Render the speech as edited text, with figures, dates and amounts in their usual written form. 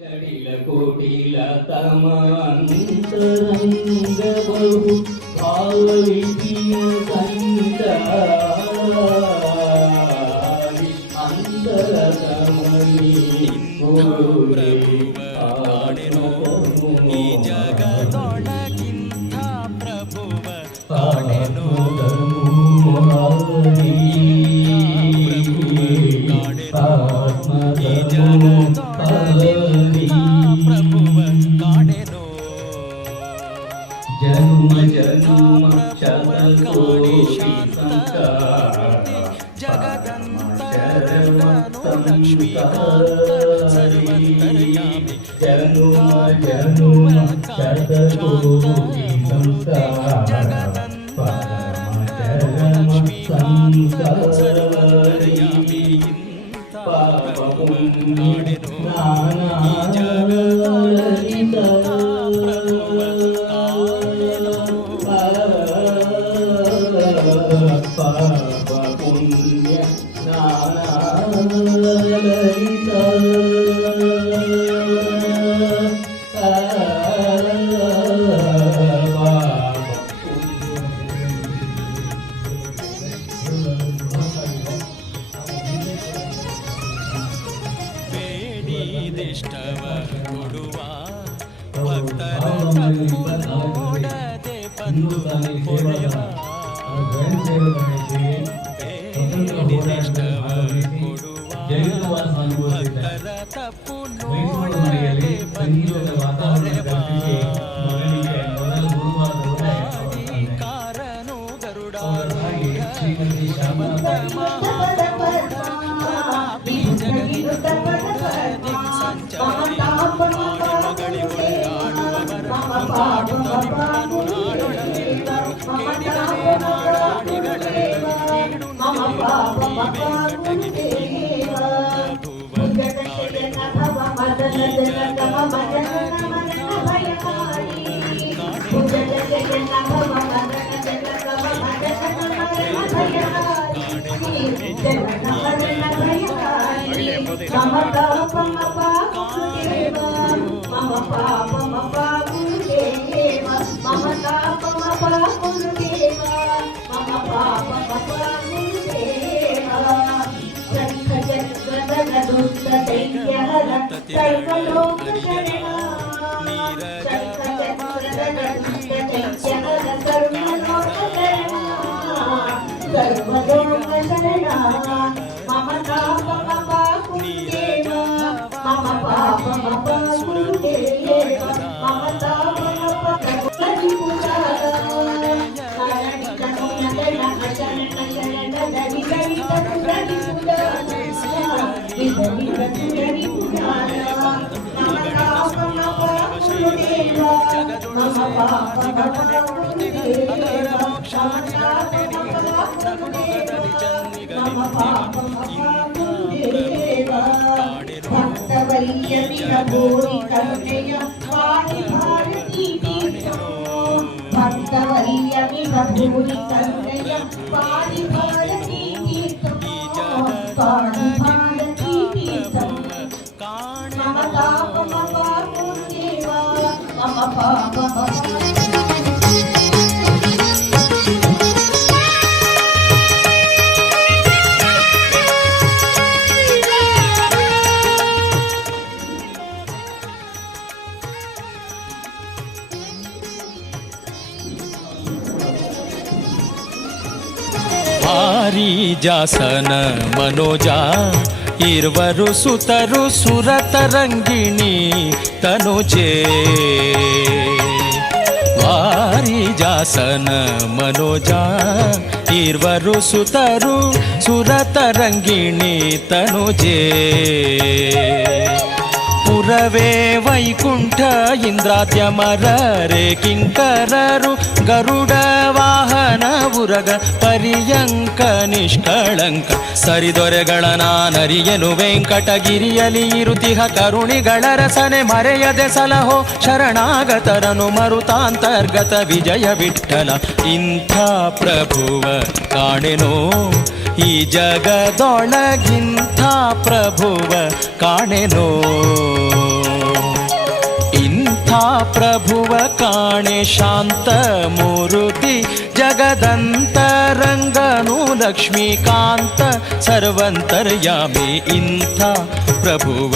ಜಡಿಲ ಕೋಟಿಲ ತಮಾಂತರಂಗ ಬಹು ಭಾವವಿಧಿಯ ಸಂತ ಅಂತರಮಣಿ ಈ ಜಗದೊಳಗಿಂತ ಪ್ರಭುವ ಕಾಣೆನು ಈ ಜಗದೊಳಗಿಂತ ಪ್ರಭುವ ಕಾಣೆನು ಜನ್ಮ ಜನ್ಮ ಶತಕೋಟಿ ಸರ್ವಂತರ್ಯಾಮಿ ಜನುಮ ಜನುಮ ಶತಕೋಟಿ ಸಂಸಾರ ಪರಮ ಚರಮ ಸಂಸಾರಿ ಪಾಪ ಪುಣ್ಯ ನಾನಾ ಪಾಪ ಪುಣ್ಯ ನಾನಾ ಬೇಡಿದಿಷ್ಟವ ಕೊಡುವ ಭಕ್ತರ ತಪ್ಪು ನೋಡದೆ ಬಂದು ಪೊರೆಯುವ ಬೇಡಿದಿಷ್ಟವ ಕೊಡುವ ಭಕ್ತರ ತಪ್ಪು ನೋಡದೆ ಬಂದು ಪೊರೆಯುವ ಕಾರನು ಗರುಡಾರೂಢ ಜಾಸನ ಮನೋಜ ಇರುವರು ಸುತರು ಸುರತರಂಗಿಣಿ ತನುಜೆ ವಾರಿ ಜಾಸನ ಮನೋಜ ಇರುವರು ಸುತರು ಸುರತರಂಗಿಣಿ ತನುಜೆ ಪುರವೇ ವೈಕುಂಠ ಇಂದ್ರಾದ್ಯಮರರೆ ಕಿಂಕರರು ಗರುಡ ವಾಹನ ಉರಗ ಪರ್ಯಂಕ ನಿಷ್ಕಳಂಕ ಸರಿದೊರೆಗಳ ನಾನರಿಯನು ವೆಂಕಟಗಿರಿಯಲಿ ಇರುತಿಹ ಕರುಣಿಗಳ ರಸನೆ ಮರೆಯದೆ ಸಲಹೋ ಶರಣಾಗತರನು ಮರುತಾಂತರ್ಗತ ವಿಜಯ ವಿಠಲ ಇಂಥ ಪ್ರಭುವ ಕಾಣೆನೋ ಈ ಜಗದೊಳಗಿಂಥ ಪ್ರಭುವ ಕಾಣೆನೋ ಪ್ರಭುವ ಕಾಣೆ ಶಾಂತ ಮೂರುತಿ ಜಗದಂತರಂಗನು ಲಕ್ಷ್ಮೀಕಾಂತ ಸರ್ವಂತರ್ಯಾಮಿ ಇಂಥ ಪ್ರಭುವ